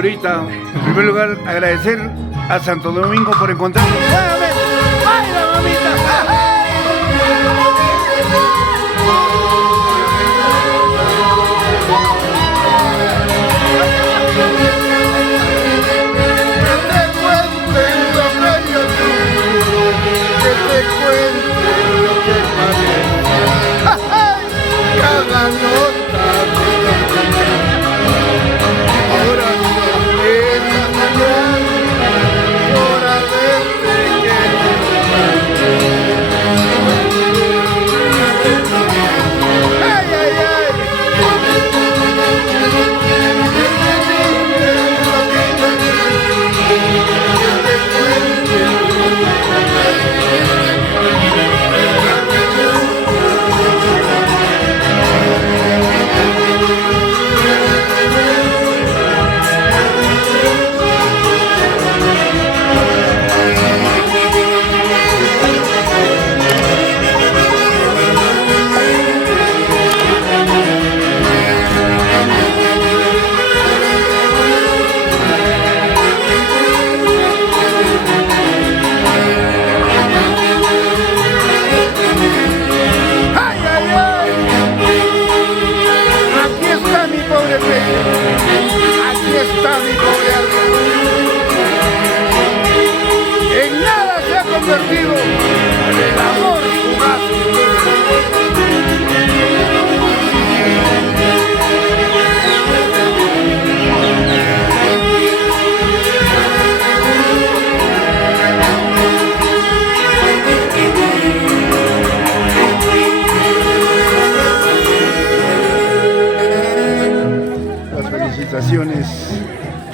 Florita. En primer lugar, agradecer a Santo Domingo por encontrarnos nuevamente. ¡Baila, mamita!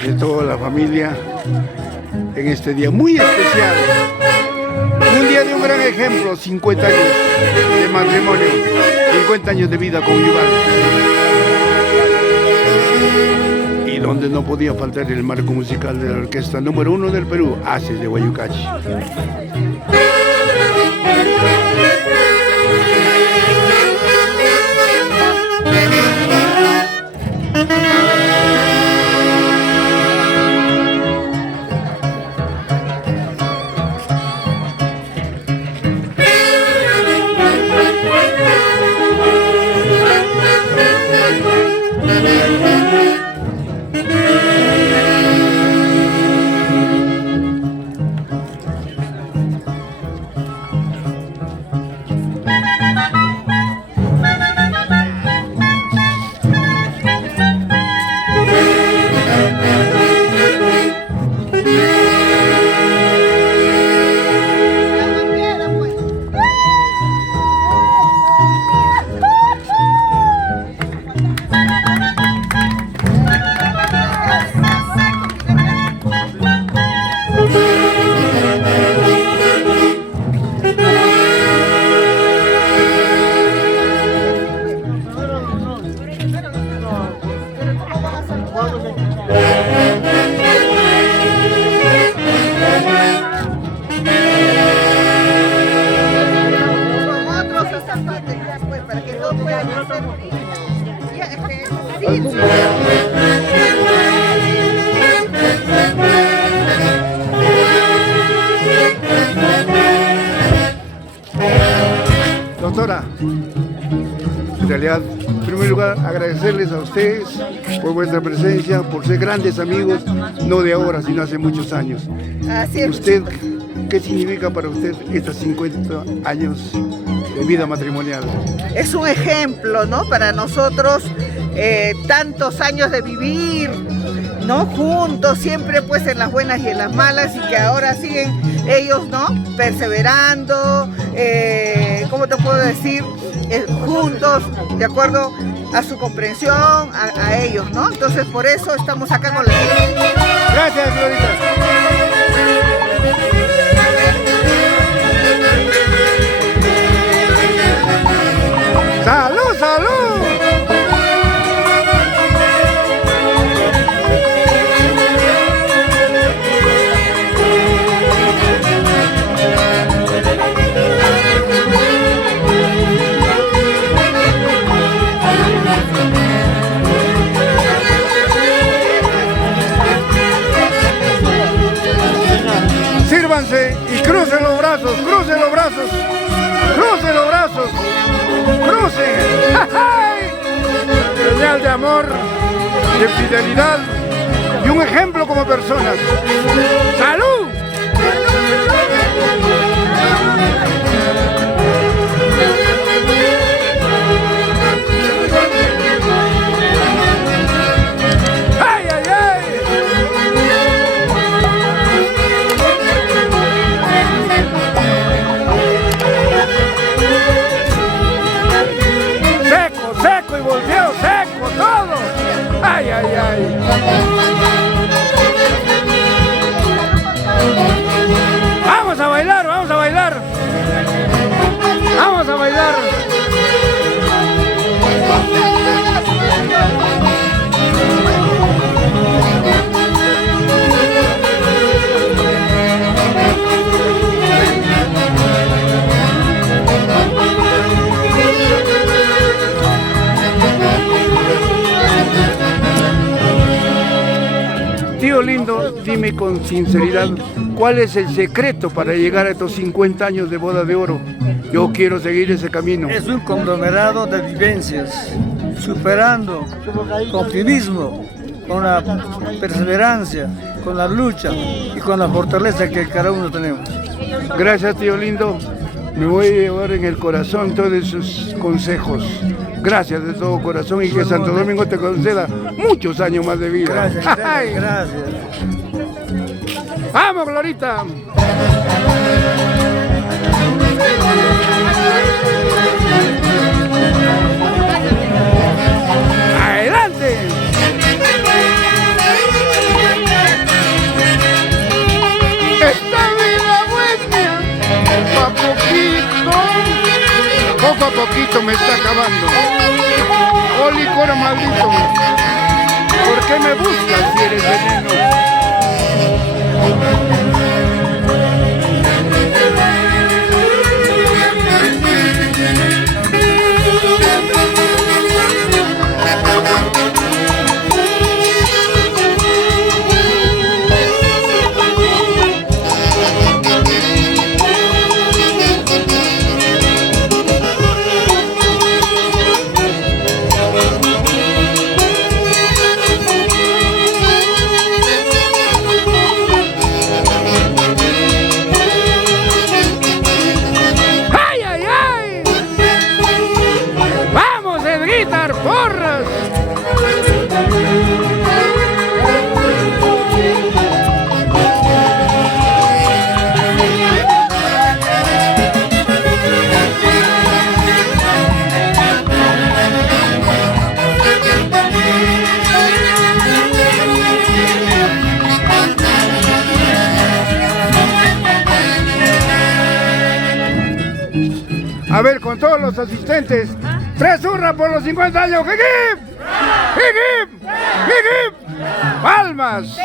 De toda la familia en este día muy especial, un día de un gran ejemplo, 50 años de matrimonio, 50 años de vida conyugal, y donde no podía faltar el marco musical de la orquesta número 1 del Perú, Haces de Guayucachi. Doctora, en realidad, en primer lugar, agradecerles a ustedes por vuestra presencia, por ser grandes amigos, no de ahora, sino hace muchos años. Así es. ¿Usted, qué significa para usted estos 50 años de vida matrimonial? Es un ejemplo, ¿no? Para nosotros, tantos años de vivir, ¿no? Juntos, siempre pues en las buenas y en las malas, y que ahora siguen ellos, ¿no? Perseverando, ¿cómo te puedo decir? Juntos, de acuerdo a su comprensión, a ellos, ¿no? Entonces por eso estamos acá con la... Gracias, Florita. ¡Salud, salud! señal de amor, de fidelidad y un ejemplo como personas. ¡Salud! ¡Ay, ay, ay! Seco, seco y volteado, seco, todo. ¡Ay, ay, ay! Vamos a bailar, vamos a bailar. Vamos a bailar. Tío lindo, dime con sinceridad, ¿cuál es el secreto para llegar a estos 50 años de boda de oro? Yo quiero seguir ese camino. Es un conglomerado de vivencias, superando con optimismo, con la perseverancia, con la lucha y con la fortaleza que cada uno tenemos. Gracias, tío lindo. Me voy a llevar en el corazón todos esos consejos. Gracias de todo corazón y que Santo Domingo te conceda muchos años más de vida. Gracias, ¡Ay! gracias. ¡Vamos, Glorita! ¡Adelante! Esta vida buena, poco a poquito me está acabando. Oh, licor maldito, ¿por qué me buscas si eres veneno? A ver, con todos los asistentes, 3 hurras por los 50 años. ¡Jijip! ¡Jijip! ¡Jijip! ¡Palmas!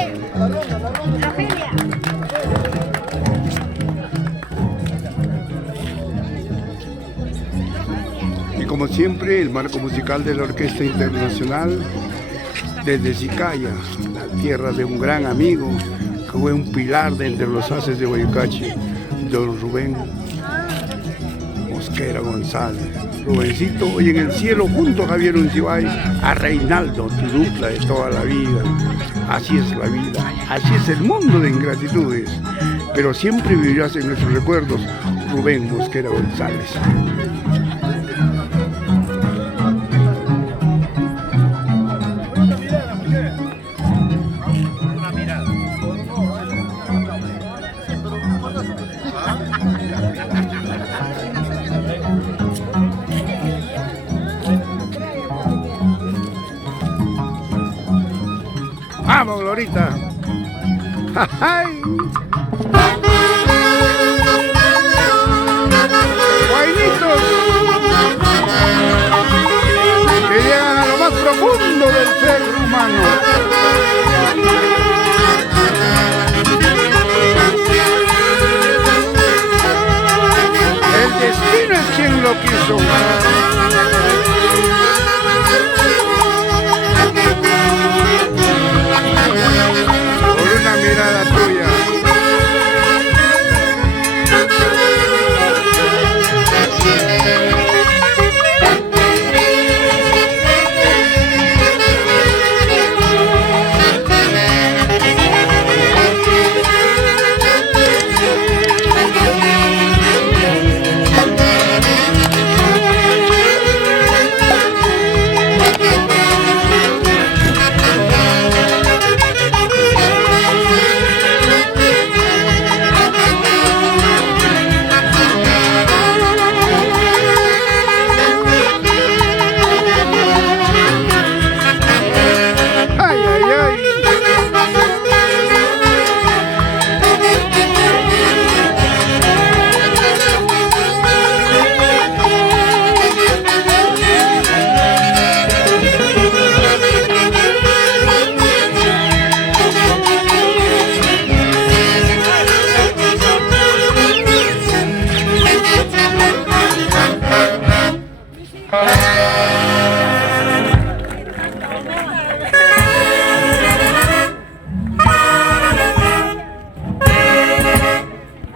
Y como siempre, el marco musical de la Orquesta Internacional desde Sicaya, la tierra de un gran amigo que fue un pilar de entre los haces de Guayucachi, don Rubén Mosquera González. Rubencito, hoy en el cielo junto a Javier Uncibay, a Reinaldo, tu dupla de toda la vida. Así es la vida, así es el mundo de ingratitudes, pero siempre vivirás en nuestros recuerdos, Rubén Mosquera González. ¡Vamos, Glorita! ¡Ay! ¡Guainitos! Que llegan a lo más profundo del ser humano. El destino es quien lo quiso. Por una mirada tuya. Música